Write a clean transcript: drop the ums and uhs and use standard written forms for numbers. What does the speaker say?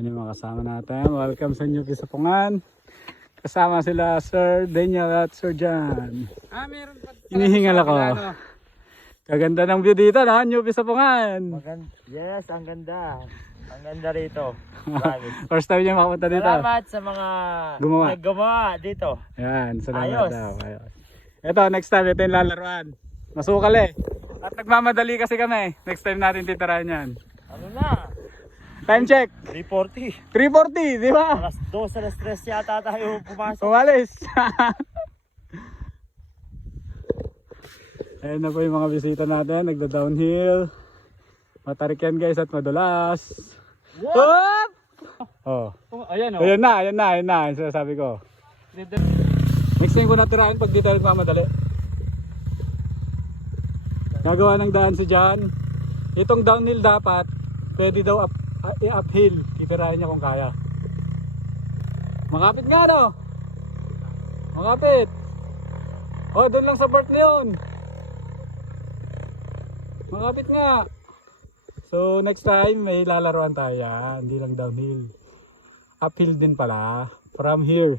Yan yung mga kasama natin. Welcome sa New Pisapungan. Kasama sila Sir Daniel at Sir John. Meron pa. Hinihingal ako. Kaganda ng view dito, no? New Pisapungan. Yes, ang ganda. Ang ganda rito. Promise. First time niya makapunta dito. Salamat sa mga naggumawa dito. Yan, salamat Ayos. daw. Ayos. Ito, next time, ito yung lalaruan. Masukal eh. At nagmamadali kasi kami. Next time natin titirahan yan. Ano na? Time check. 3:40. 3:40, di ba? Alas 2, alas 3 yata tayo pumasok. Umalis. Ayan na po yung mga bisita natin. Nagda-downhill. Matarik yan guys at madulas. What? Oh. Ayan o. Ayan na. Yung sinasabi ko. Next time ko natirahan pag di tayo nagmamadali. Gagawa ng daan si John. Itong downhill dapat pwede daw uphill. Titirahin niya kung kaya. Makapit nga no? Makapit. Oh, doon lang sa part na yun. Makapit nga. So next time may lalaruan tayo. Hindi lang downhill. Uphill din pala. From here.